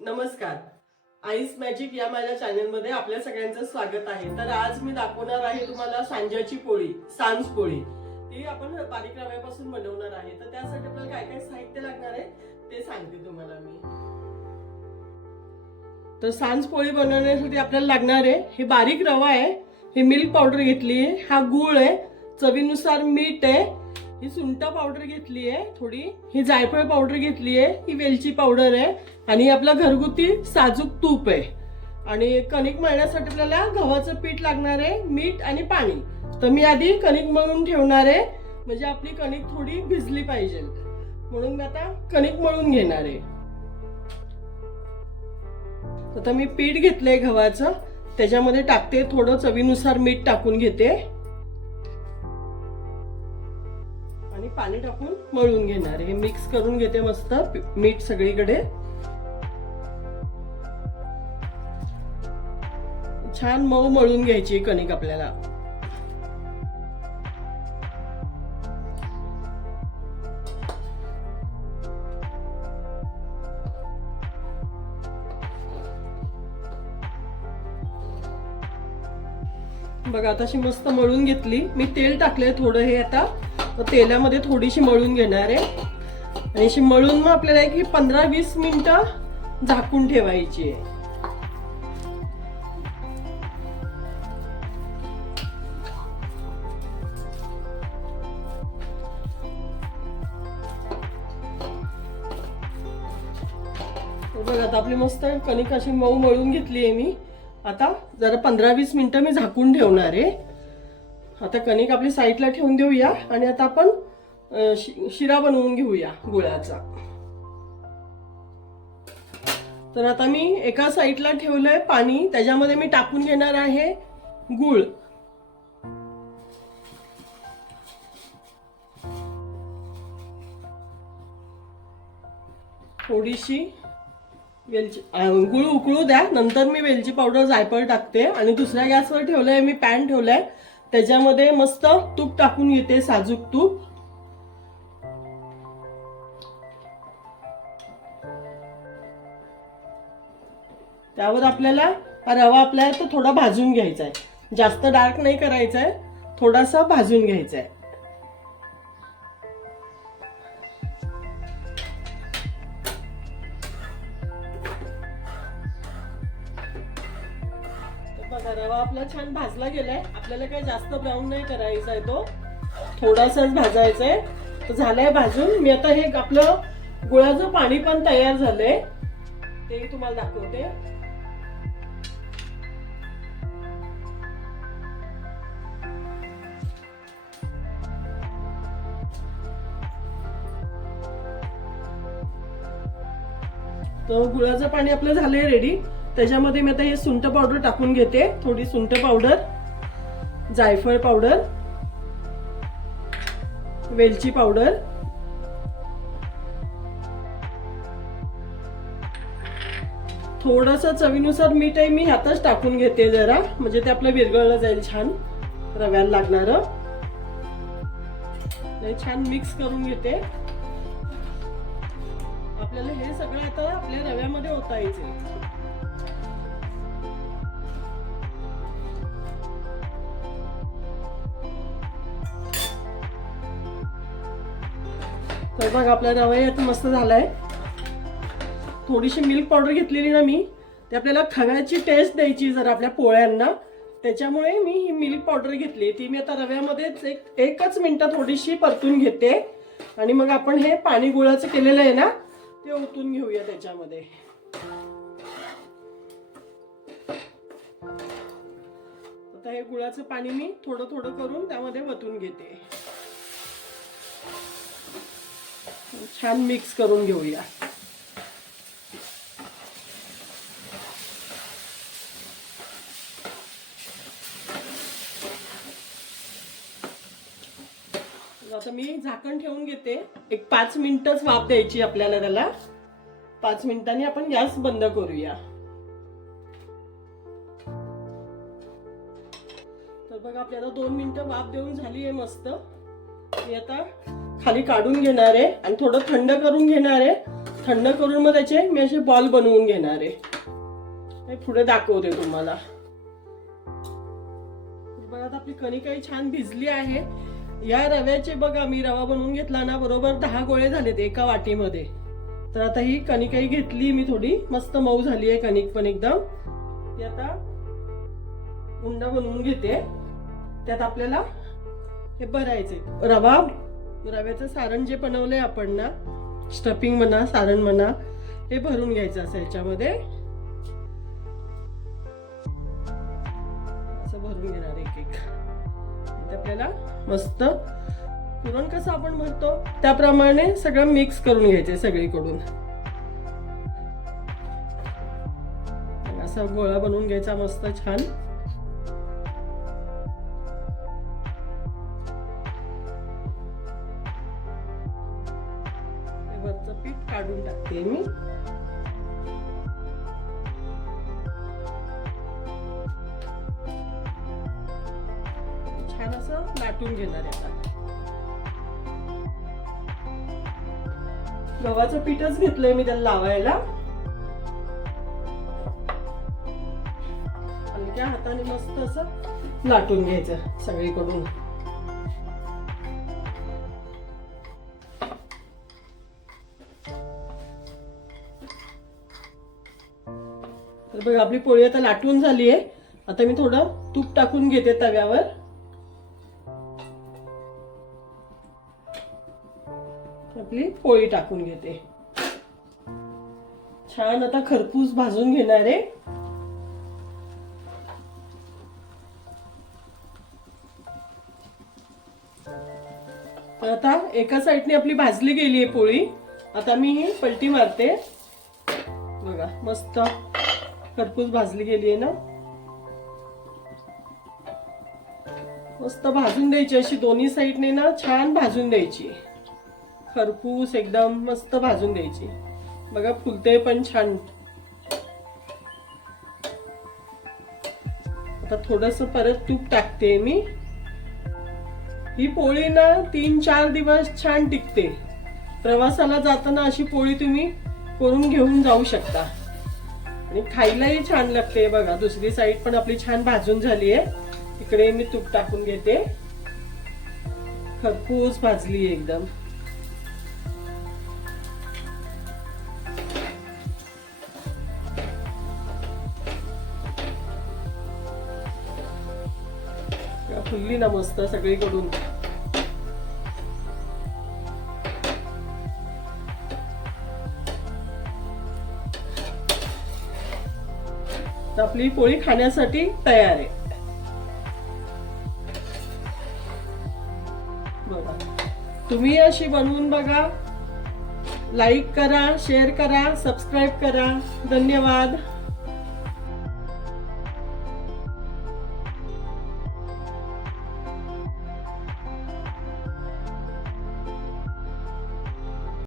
नमस्कार. Ice magic या माझ्या चॅनलमध्ये आपल्या सगळ्यांचं स्वागत आहे. तर आज मी दाखवणार आहे तुम्हाला सांज्याची पोळी, सांज पोळी. ती आपण बारीक रव्यापासून बनवणार आहे. तर त्यासाठी आपल्याला काय काय साहित्य लागणार आहे ते सांगते तुम्हाला मी. तर सांज पोळी बनवण्यासाठी आपल्याला लागणार आहे हे बारीक रवा आहे, हे मिल्क पावडर घेतली आहे, हा गूळ आहे, चवीनुसार मीठ आहे, ही सुंठ पावडर घेतली आहे थोडी, ही जायफळ पावडर घेतली आहे, ही वेलची पावडर आहे आणि आपला घरगुती साजूक तूप आहे. आणि कणिक मळण्यासाठी आपल्याला गव्हाचं पीठ लागणार आहे, मीठ आणि पाणी. तर मी आधी कणिक मळून ठेवणार आहे, म्हणजे आपली कणिक थोडी भिजली पाहिजे, म्हणून मी आता कणिक मळून घेणार आहे. आता मी पीठ घेतलंय गव्हाचं, त्याच्यामध्ये टाकते, थोडं चवीनुसार मीठ टाकून घेते आणि पाणी टाकून मळून घेणार आहे. हे मिक्स करून घेते मस्त मीठ सगळीकडे. छान मऊ मळून घ्यायची कणिक आपल्याला. बघा आता अशी मस्त मळून घेतली. मी तेल टाकलंय थोडं, हे आता तेलामध्ये थोडीशी मळून घेणार आहे आणि अशी मळून मग आपल्याला एक 15-20 मिनिटं झाकून ठेवायची आहे. बघा आता आपली मस्त कणिक अशी मऊ मळून घेतली आहे मी. आता जरा 15-20 मिनिटं मी झाकून ठेवणार आहे. आता कणिक आपली साईडला ठेवून देऊया आणि आता आपण शिरा बनवून घेऊया गुळाचा. तर आता मी एका साईडला ठेवलंय पाणी, त्याच्यामध्ये मी टाकून घेणार आहे गुळ. थोडीशी वेलची, गुळ उकळू द्या, नंतर मी वेलची पावडर जायफळ टाकते. आणि दुसऱ्या गॅसवर ठेवलंय मी, पॅन ठेवलंय, त्याच्यामध्ये मस्त तूप टाकून घेते, साजूक तूप. त्यावर आपल्याला रवा आपल्याला तो थोडा भाजून घ्यायचा आहे, जास्त डार्क नाही करायचा आहे, थोडासा भाजून घ्यायचा आहे. रवा आपला छान भाजला गेलाय. आपल्याला काही जास्त ब्राऊन नाही करायचा आहे, तो थोडासाच भाजायचा आहे. तर झालाय भाजून. मी आता हे आपलं गुळाचं पाणी पण तयार झालंय, ते तुम्हाला दाखवते. तर गुळाचं पाणी आपलं झालंय रेडी. त्याच्यामध्ये मी आता हे सुंठ पावडर टाकून घेते, थोडी सुंठ पावडर, जायफळ पावडर, वेलची पावडर, थोडंसं चवीनुसार मीठ आहे, मी ह्यातच टाकून घेते जरा, म्हणजे ते आपलं विरघळलं जाईल छान रव्याला लागणार. छान मिक्स करून घेते. आपल्याला हे सगळं आता आपल्या रव्यामध्ये ओतायचे. तर बघा आपला रवा आता मस्त झालाय. थोडीशी मिल्क पावडर घेतलेली ना मी, ते आपल्याला खव्याची टेस्ट द्यायची जरा आपल्या पोळ्यांना, त्याच्यामुळे मी ही मिल्क पावडर घेतली. ती मी आता रव्यामध्येच एकच मिनिटं थोडीशी परतून घेते आणि मग आपण हे पाणी गुळाचं केलेलं आहे ना, ते ओतून घेऊया त्याच्यामध्ये. आता हे गुळाचं पाणी मी थोडं थोडं करून त्यामध्ये ओतून घेते. छान मिक्स करून घेऊया. आता मी झाकण ठेवून घेते, एक 5 मिनिटच वाफ द्यायची आपल्याला त्याला. 5 मिनिटांनी आपण गॅस बंद करूया. तर बघा आपल्याला 2 मिनिटं वाफ देऊन झाली आहे मस्त. मी आता खाली काढून घेणार आहे आणि थोडं थंड करून घेणार आहे. थंड करून मग त्याचे मी असे बॉल बनवून घेणार आहे. हे पुढे दाखवते तुम्हाला. बघा आता आपली कणिक छान भिजली आहे. या रव्याचे बघा मी रवा बनवून घेतला ना, बरोबर 10 गोळे झालेत एका वाटीमध्ये. तर आता ही कणिक घेतली मी, थोडी मस्त मऊ झाली आहे कणिक पण एकदम. ती आता उंडा बनवून घेते. त्यात आपल्याला हे भरायचे रव्याचं सारण जे बनवलंय आपण ना, स्टफिंग म्हणा सारण म्हणा, हे भरून घ्यायचं असं याच्यामध्ये. असं भरून घेणार एक एक. आपल्याला मस्त पुरण कसं आपण भरतो त्याप्रमाणे सगळं मिक्स करून घ्यायचे सगळीकडून. असा गोळा बनवून घ्यायचा मस्त छान. वरचं पीठ काढून टाकते मी. छान असं लाटून घेणार आहे. गव्हाचं पीठच घेतलंय मी त्याला लावायला. हलक्या हाताने मस्त असं लाटून घ्यायचं सगळीकडून. तर बघा आपली पोळी आता लाटून झाली आहे. आता मी थोडं तूप टाकून घेते तव्यावर. आपली पोळी टाकून घेते. छान आता खरपूस भाजून घेणार आहे. तर आता एका साईडने आपली भाजली गेली आहे पोळी. आता मी ही पलटी मारते. बघा मस्त खरपूस भाजली गेली आहे ना. मस्त भाजून द्यायची अशी दोन्ही साईडने ना, छान भाजून द्यायची. खरपूस एकदम मस्त भाजून द्यायची. बघा फुलते पण छान. आता थोडस परत तूप टाकते मी. ही पोळी ना 3-4 दिवस छान टिकते. प्रवासाला जाताना अशी पोळी तुम्ही करून घेऊन जाऊ शकता आणि खायलाही छान लागते. बघा दुसरी साईड पण आपली छान भाजून झाली आहे. इकडे मी तूप टाकून घेते. खरपूस भाजली एकदम. फुलली ना मस्त सगळीकडून. आपली पोळी खाण्यासाठी तयार आहे. बघा तुम्ही अशी बनवून बघा. लाईक करा, शेअर करा, सबस्क्राईब करा. धन्यवाद.